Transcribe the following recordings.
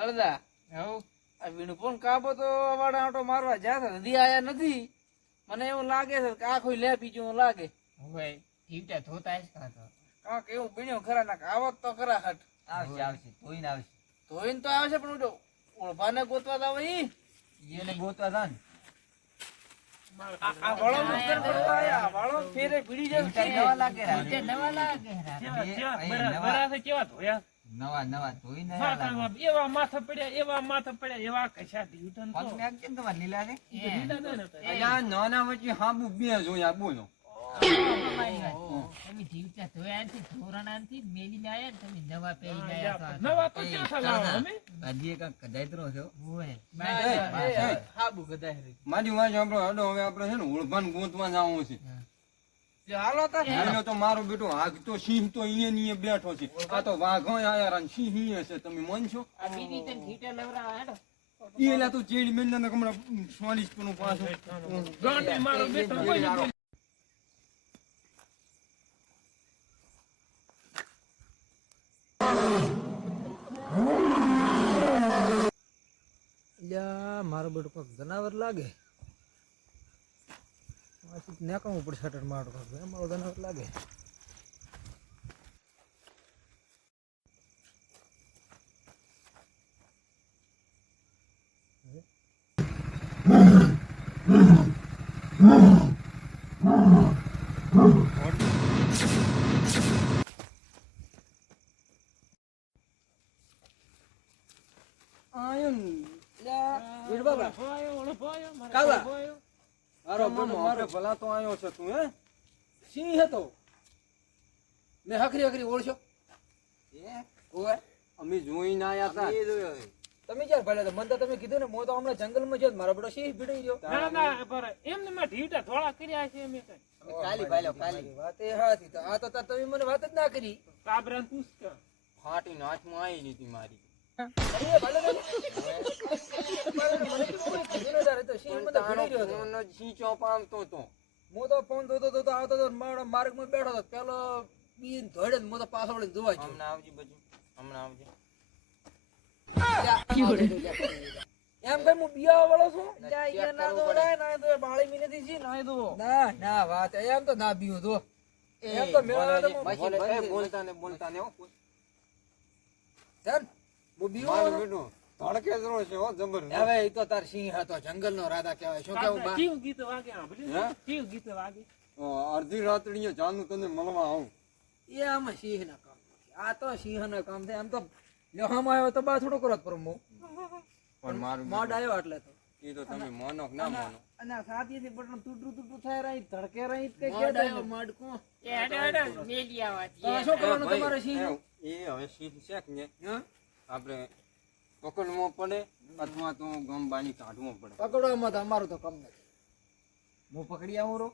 તળદા આ વીણપોન કાબો તો અવાડા આટો મારવા જ્યાં હજી આયા નથી. મને એવું લાગે છે કે આ કોઈ લે બીજું લાગે. હવે ટીવટા ધોતા જ કાતો કાંક એવું બીણ્યો ખરા ના આવત તો ખરા હટ. આવશે આવશે. તોઈન આવશે. તોઈન તો આવશે પણ ઓલો ઓળભાને ગોતવા દાવ ઈ એને ગોતવા દા ને. આ આ વાળો મુસ્તર પડતા આયા. વાળો ફેરે ભીડી જશે નવા લાગે નવા લાગે એ નવા નવા નવા ધોઈ ને એવા માથા પડ્યા એવા માથા પડ્યા એવા કશા દીધું પગ નાખજે કેમ તમાર લીલા રે. અલ્યા નાના વચ્ચે હાબુ બે જોયા બોલો. તમે ધોયા નથી, ધોરણા નથી, તમે નવા તો તો. નવા તો ક્યાં. અમે? કદાયતરો છે હાબુ મારી વાત હડો હવે આપણે છે ને ઓળભાન ગોતવા જવું છે. હાલો તા તો મારો બેટો આગ તો સિંહ તો અહીંયા ને બેઠો છે. આ તો વાઘો આયા રા સિંહ અહીંયા છે તમે માનશો? આ બીજી તને ટીવટા લવરાવા હેડો. એલા તો ચેડી મેંડા ને કમરા સ્વાલિશ પણ પાછો ગાંડી મારો બેટો કોઈ નહીં બોલે. લ્યા મારો બેટો કોક જનાવર લાગે. નેકમું પડશે શટર મારો કોક મારો જનાવર લાગે. આયો ને. લ્યા વીર ઓલો ભોયો, મારો. ભલા તો આયો છે તું હે? સિંહ હતો. મેં હખરી હખરી ઓળશો. ઓવે અમે જોઈને આયા તા. તમે ક્યારે ભલે તો મને તો તમે કીધું ને મો તો હમણાં જંગલમાં છે મારો બડો સિંહ ભીડી ગયો. ના ના પર એમને માં ઢીટા થોડા કર્યા છે અમે કઈ કાલી ભાઈલો કાલી. વાત એ હાથી. તો આ તો તાર તમે મને વાત જ ના કરી. કાબરા પૂછ કે. ફાટી માં આવી લીધી મારી. તો- ને તો તો. ફોન તો તો આવતો હતો બેઠો હતો પેલો ધોડે હું તો પાછો વળીને જોવા હમણાં આવજે બજુ હમણાં આવજે એમ કઈ હું બિયા વાળો છું ત્યાં ના દોડાય ના દોડાય બાળી મી નથી છી ના દો ના ના વાત એમ તો ના બીયો તો એમ તો મેળા તો બોલતા ને બોલતા ને હું. બીયો મારો વાળો. બેટો ધડકેસરો છે હો જબરદસ્ત હવે એ તો તાર સિંહ હતો જંગલ નો રાધા કહેવાય. શું કેવું બા? કેવું ગીત વાગે સાંભળ્યું? હે? ગીત વાગે? અડધી રાત્રિએ જાનું તને મળવા આવું. એ આમાં સિંહ ના કામ આ તો સિંહ ના કામ છે. આમ તો લોહામાં આવ્યો તો બા થોડો કરો પ્રમો પણ મારું મોડ આવ્યો એટલે તો. એ તો તમે માનો કે ના માનો. અને આ સાથીથી બટન તૂટું તૂટું થાય રહી ધડકે રહી કઈ કહેતા નહીં. એ હેડો, હેડો, મેલી વાત તો શું કરવાનું તમારે સિંહ? એ એ હવે સિંહ છે કે ને હા? આપણે પકડવો પડે અથવા તો ગમ બાની કાઢવો પડે. પકડવામાં તો અમારું તો કમ નથી. હું પકડી આવું રો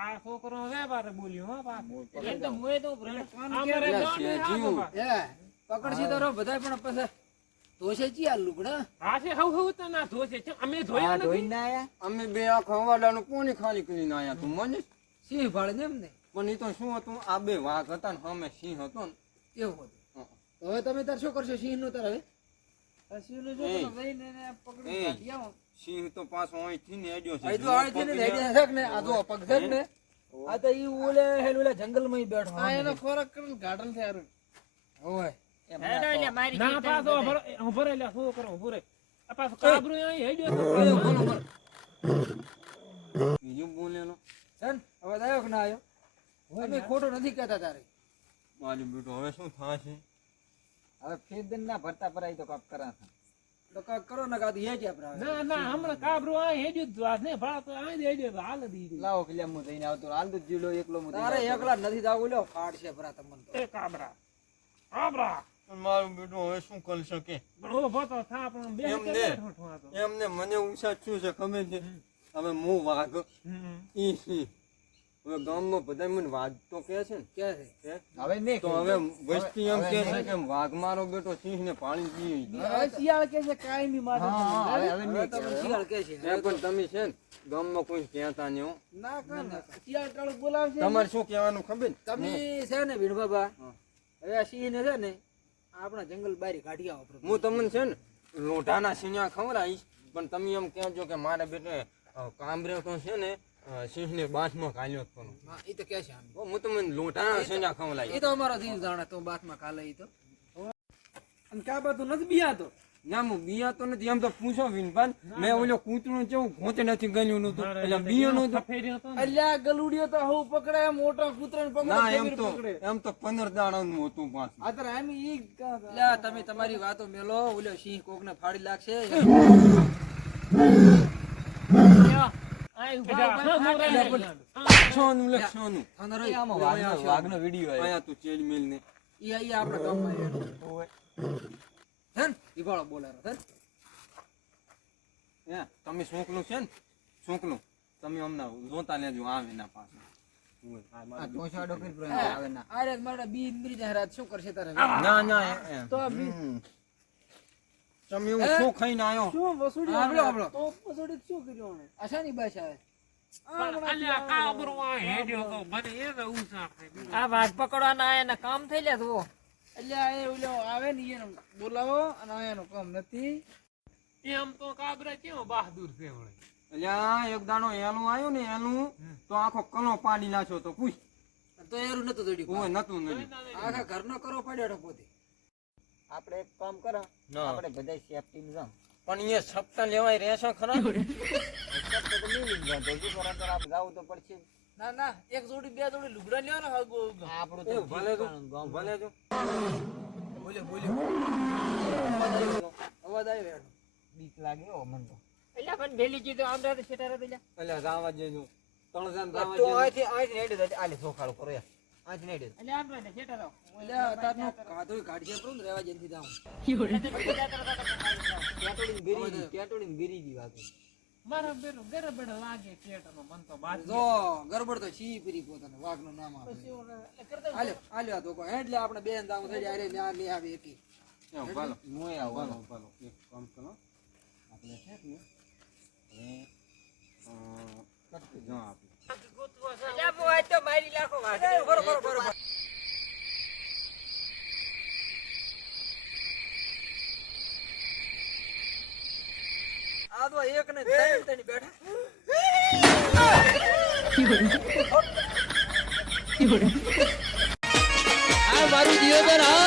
આ છોકરો બોલ્યો હો બાપ. તો મુએ તો પકડશી તો બધાય પણ પછી. ધોશે ચી આ લુગડા? આ છે હવ હવ તો ના ધોશે. છે અમે ધોયા નથી? ધોઈને ના આયા? અમે બે આખા હવાડાનું પોણી ખાલી કરીને આયા તું મને? સિંહ ભાળે ને એમ ને પણ એ તો શું હતું? આ બે વાઘ હતા ને અમે સિંહ હતો ને. એવું હવે તમે તાર શું કરશો? સિંહનું તાર હવે. સિંહ તો પાછો અહીંથી ને હેડ્યો છે. અહીં તો અહીંથી ને હેડ્યા છે ને? આ જો પગ છે ને? આ તો ઈ ઓલે હેલુલા જંગલમાં બેઠો. આ એનો ખોરાક કરીને ગાર્ડનથી હારું ઓય ના એટલે મારી ના ખેતર પાછો બધાય. લે છોકરો ઊભો રહે આ પાછો કાબરું અહીં હેડ્યો બોલો બોલો. બોલો બીજું બોલેલો ચલ હવે આવ્યો કે ના આવ્યો તમે ખોટું નથી કહેતા તારે. મારી બેટો હવે શું થશે? હવે ફેર ના ભરતા પરાય તો કાપ કરા છે. તો કાક કરો ને કાં હે એ જ આપણે ના ના હમણાં કાબરું આ હેડ્યું જ વાત ને ભાડા તો આ જ હેડ્યો હાલ દી લાવો કે લેમ થઈને આવતો હાલ તો જીવડો એકલો મુ તારે એકલા નથી જાવ લ્યો ફાડ છે ભરા તમને તો. એ કાબરા કાબરા. મારું બેટું હવે શું કરી શકે? પણ ભતો તો થા પણ બે એમ કે ને. બેઠો છું આ તો. એમને મને ઉસાચ્યું છે ખબર છે? હવે હું વાઘ. ઈ. હવે ગામમાં બધા મને વાઘ તો કે છે ને. કે છે. હવે નહીં તો હવે વસ્તી એમ કે છે કે વાઘ મારો બેટો સિંહ ને પાણી પી શિયાળ કે છે કાયમી હા, હવે- નહીં શિયાળ કે છે. પણ તમે છે ને ગામમાં કોઈ કહેતા નહીં ના કા ના. શિયાળ ટાળું બોલાવશે. તમારે શું કહેવાનું ખબર? તમે છે ને ભીડ બાબા. હવે આ સિંહ ને છે ને આપણા જંગલ બારી કાઢી આવો હું તમને છે ને લોઢાના સિંહા ખવડાવીશ પણ તમે એમ કહેજો કે મારે બેટે કામ કામરે તો છે ને સિંહને બાથમાં કાલ્યો હા, ઈ તો કે છે. હું તમને લોઢાના ખાવ ઈ એ તો અમારો જીવ જાણે તો બાથમાં કાલે એ તો. અને કા બધું નથી બિયાતો? નામ હું બિયા તો નથી. એમ તો પૂછો વિનપાન. મેં ઓલો કૂતરું કેવું ઘોંચે નથી ગયું નતું. એટલે બિયો નતું અલ્યા ગલુડિયો તો હું પકડે મોટા કૂતરાને પકડે ના એમ તો પકડે. એમ તો પંદર દાડાનું હતું પાછું. આ એમ ઈ અલ્યા તમે તમારી વાતો મેલો. ઓલો સિંહ કોકને ફાડી લાગશે. સોનું લે સોનું વાઘનો વીડિયો આયા. તું ચેલ મેલ ને ઈ ઈ આપણા ગામમાં આવ્યો. હે ઈ વાળો બોલારો હે હે, તમે સોંકલું છે ને? સોંકલું તમે હમણાં જોતા લેજો આવે ના પાસે આ રે મારા બી ઇન્દ્રી જાય રાત શું કરશે તારે ના ના. તો. તમે હું? શું ખાઈને આવ્યો શું વસુડી આપણો આપણો તો વસુડી શું કર્યું આણે? આશાની ભાષા આવે. આ હેડ્યો તો? મને ને ઉસાપ થઈ. આ આયા કામ થઈ લે તો એટલે એ ઓલો આવે ને એને બોલાવો અને આ એનું કામ નથી. એમ તો કાબરા કેવો બહાદુર છે એટલે એક દાણો એનું આવ્યું ને એનું તો આખો કલો પાડી નાખ્યો તો પૂછ. તો એરું નતું કોઈ નતું નહીં આખા ઘરનો કરો પડ્યો તો પોતે. આપણે એક કામ કરો ના. આપણે બધા સેફટી જામ પણ એ સપ્તાહ લેવાય રહેશો ખરા? તો જાય તો શું કરો તો આપણે જાવું તો પડશે. ના ના એક જોડી બે જોડી લુગડા લ્યો ને. આપણું તો ભલે જો ગામ ભલે જો. બોલે બોલે અવાજ આવી રહ્યો. બીક લાગે હો મન તો. એલા પણ ભેલી કીધું આમ રાતે છેટા રાતે એલા જાવા જેજો ત્રણ જણ જાવા તો જેજો અહીંથી અહીંથી નેડી દે આલે સોખાડો કરો યાર. દે. એટલે આમ રાતે શેટા રાખ એટલે તારનો કાઢો કાઢી આપણું રેવા જલ્દી જાઉં. કેટોડીને ગરી ગઈ, ગરી ગઈ વાતો. મારા બેરો ગરે બેડે લાગે કેટનો મન તો બાજ જો ગરબડ તો છી પરી પોતાને વાઘનું નામ આપે. આ ધોકો. એટલે આપણે બેન દાવ થઈ જાય. અરે ન્યા લે આવે એકી એમ ભલો મોય આવો. ભલો ભલો એક કામ કરો. આપણે છે ને એ આપણે એટલે મારી લાખો આ તો એક ને ત્રણ ત્રણ બેઠા. આ મારું જીવન આ